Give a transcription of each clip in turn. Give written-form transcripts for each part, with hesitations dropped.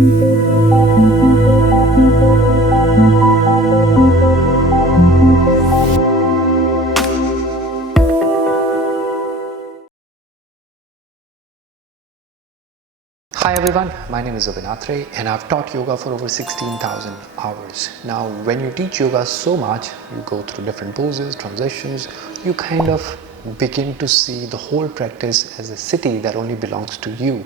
Hi everyone, my name is Atre and I've taught yoga for over 16,000 hours. Now when you teach yoga so much, you go through different poses, transitions, you kind of begin to see the whole practice as a city that only belongs to you.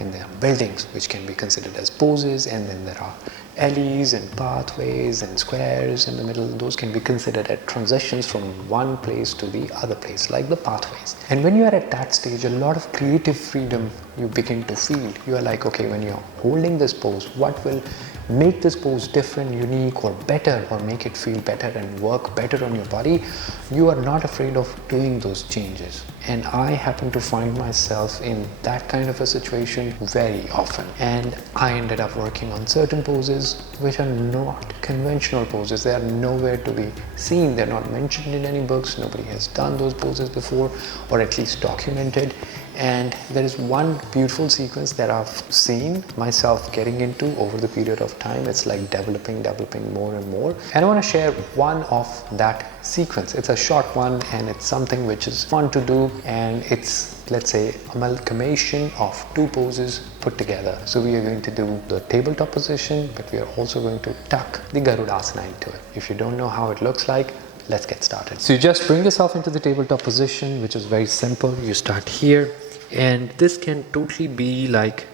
And there are buildings which can be considered as poses, and then there are alleys and pathways and squares in the middle. Those can be considered as transitions from one place to the other place, like the pathways. And when you are at that stage, a lot of creative freedom you begin to feel. You are like, okay, when you're holding this pose, what will make this pose different, unique, or better, or make it feel better and work better on your body? You are not afraid of doing those changes. And I happen to find myself in that kind of a situation very often. And I ended up working on certain poses which are not conventional poses. They are nowhere to be seen. They're not mentioned in any books. Nobody has done those poses before, or at least documented. And there is one beautiful sequence that I've seen myself getting into over the period of time. It's like developing more and more. And I want to share one of that sequence. It's a short one and it's something which is fun to do, and it's, let's say, amalgamation of two poses put together. So we are going to do the tabletop position, but we are also going to tuck the Garudasana into it. If you don't know how it looks like, let's get started. So you just bring yourself into the tabletop position, which is very simple. You start here, and this can totally be like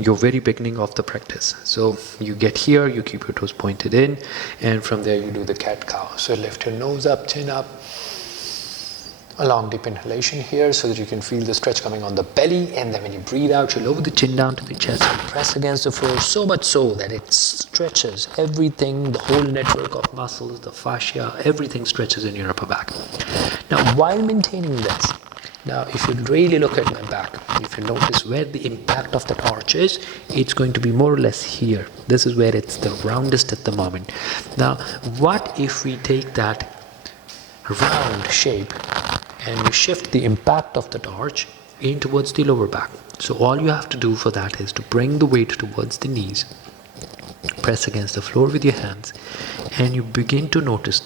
your very beginning of the practice. So you get here, you keep your toes pointed in, and from there you do the cat-cow. So lift your nose up, chin up, a long deep inhalation here so that you can feel the stretch coming on the belly, and then when you breathe out, you lower the chin down to the chest and press against the floor, so much so that it stretches everything, the whole network of muscles, the fascia, everything stretches in your upper back. Now while maintaining this, now if you really look at my back, if you notice where the impact of that arch is, it's going to be more or less here. This is where it's the roundest at the moment. Now what if we take that round shape and we shift the impact of that arch in towards the lower back? So all you have to do for that is to bring the weight towards the knees, press against the floor with your hands, and you begin to notice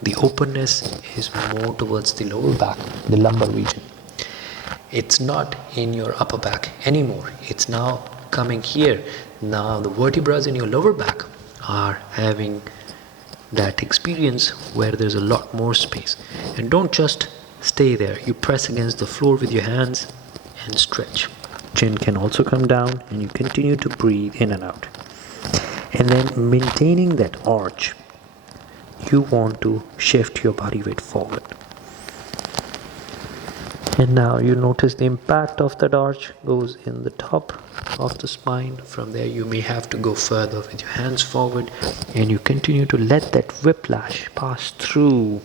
the openness is more towards the lower back, the lumbar region. It's not in your upper back anymore. It's now coming here. Now the vertebrae in your lower back are having that experience where there's a lot more space. And don't just stay there. You press against the floor with your hands and stretch. Chin can also come down, and you continue to breathe in and out. And then maintaining that arch, you want to shift your body weight forward. And now you notice the impact of that arch goes in the top of the spine. From there you may have to go further with your hands forward, and you continue to let that whiplash pass through.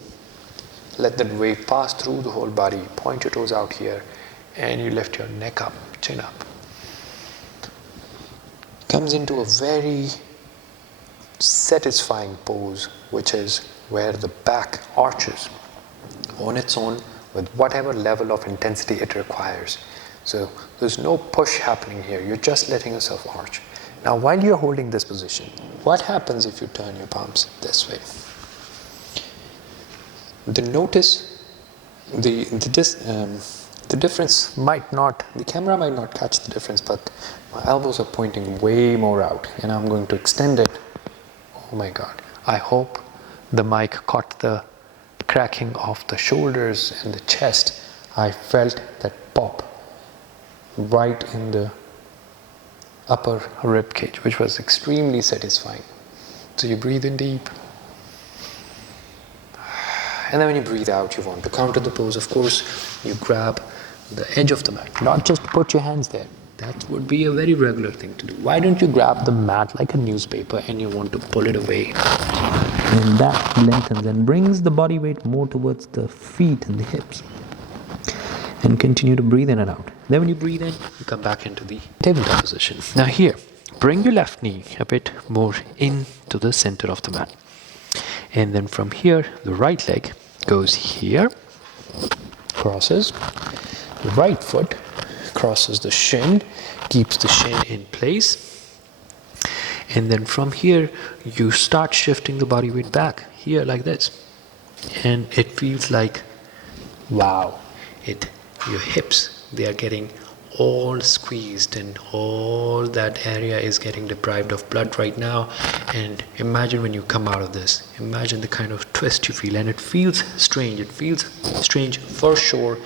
Let that wave pass through the whole body. Point your toes out here, and you lift your neck up, chin up. Comes into a very satisfying pose, which is where the back arches on its own with whatever level of intensity it requires. So there's no push happening here. You're just letting yourself arch. Now while you're holding this position, what happens if you turn your palms this way? Notice the difference might not, the camera might not catch the difference, but my elbows are pointing way more out, and I'm going to extend it. Oh my God, I hope the mic caught the cracking of the shoulders and the chest. I felt that pop right in the upper rib cage, which was extremely satisfying. So you breathe in deep, and then when you breathe out, you want to counter the pose. Of course, you grab the edge of the mat, not just put your hands there. That would be a very regular thing to do. Why don't you grab the mat like a newspaper and you want to pull it away? And that lengthens and brings the body weight more towards the feet and the hips. And continue to breathe in and out. Then when you breathe in, you come back into the tabletop position. Now here, bring your left knee a bit more into the center of the mat. And then from here, the right leg goes here, crosses. The right foot crosses the shin, keeps the shin in place, And then from here, you start shifting the body weight back here like this. And it feels like, wow, your hips, they are getting all squeezed and all that area is getting deprived of blood right now. And imagine when you come out of this, imagine the kind of twist you feel. And it feels strange. It feels strange for sure,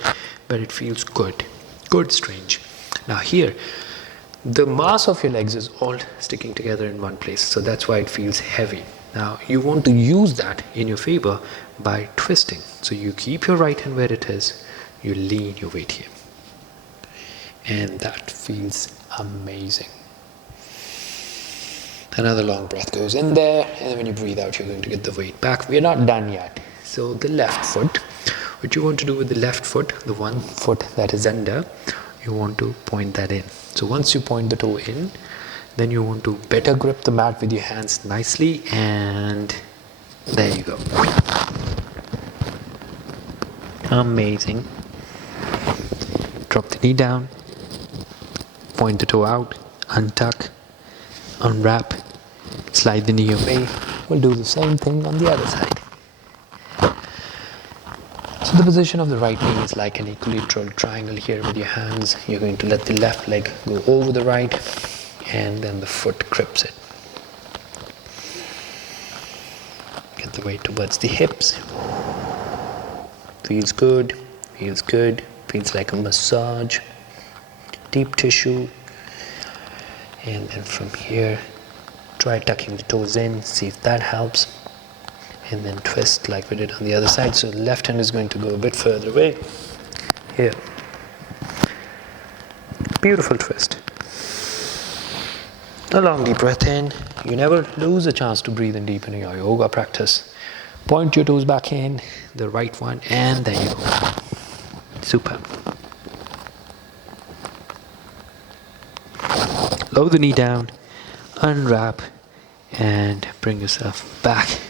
but it feels good. Good strange. Now here, the mass of your legs is all sticking together in one place, so that's why it feels heavy. Now you want to use that in your favor by twisting. So you keep your right hand where it is, you lean your weight here, and that feels amazing. Another long breath goes in there, and then when you breathe out, you're going to get the weight back. We're not done yet. So the left foot, what you want to do with the left foot, the one foot that is under, you want to point that in. So once you point the toe in, then you want to better grip the mat with your hands nicely, and there you go. Amazing. Drop the knee down, point the toe out, untuck, unwrap, slide the knee away. We'll do the same thing on the other side. So the position of the right knee is like an equilateral triangle here with your hands. You're going to let the left leg go over the right, and then the foot grips it. Get the weight towards the hips. Feels good, feels good, feels like a massage, deep tissue. And then from here, try tucking the toes in, see if that helps. And then twist like we did on the other side. So the left hand is going to go a bit further away. Here. Beautiful twist. A long deep breath in. You never lose a chance to breathe in deep in your yoga practice. Point your toes back in, the right one, and there you go. Super. Lower the knee down, unwrap, and bring yourself back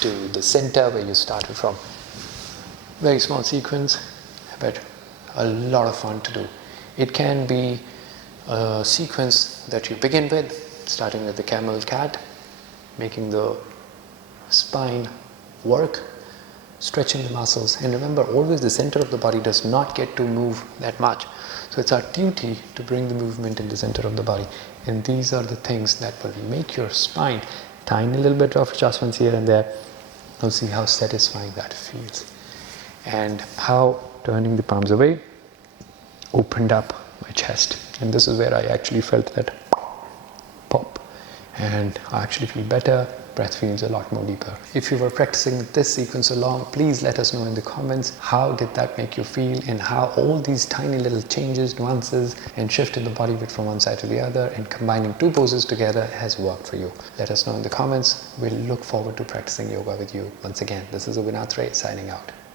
to the center where you started from. Very small sequence, but a lot of fun to do. It can be a sequence that you begin with, starting with the camel cat, making the spine work, stretching the muscles. And remember, always the center of the body does not get to move that much. So it's our duty to bring the movement in the center of the body. And these are the things that will make your spine, tiny little bit of adjustments here and there. Now see how satisfying that feels. And how turning the palms away opened up my chest. And this is where I actually felt that pop. And I actually feel better. Breath feels a lot more deeper. If you were practicing this sequence along, please let us know in the comments how did that make you feel, and how all these tiny little changes, nuances, and shift in the body weight from one side to the other and combining two poses together has worked for you. Let us know in the comments. We'll look forward to practicing yoga with you. Once again, this is Atre signing out.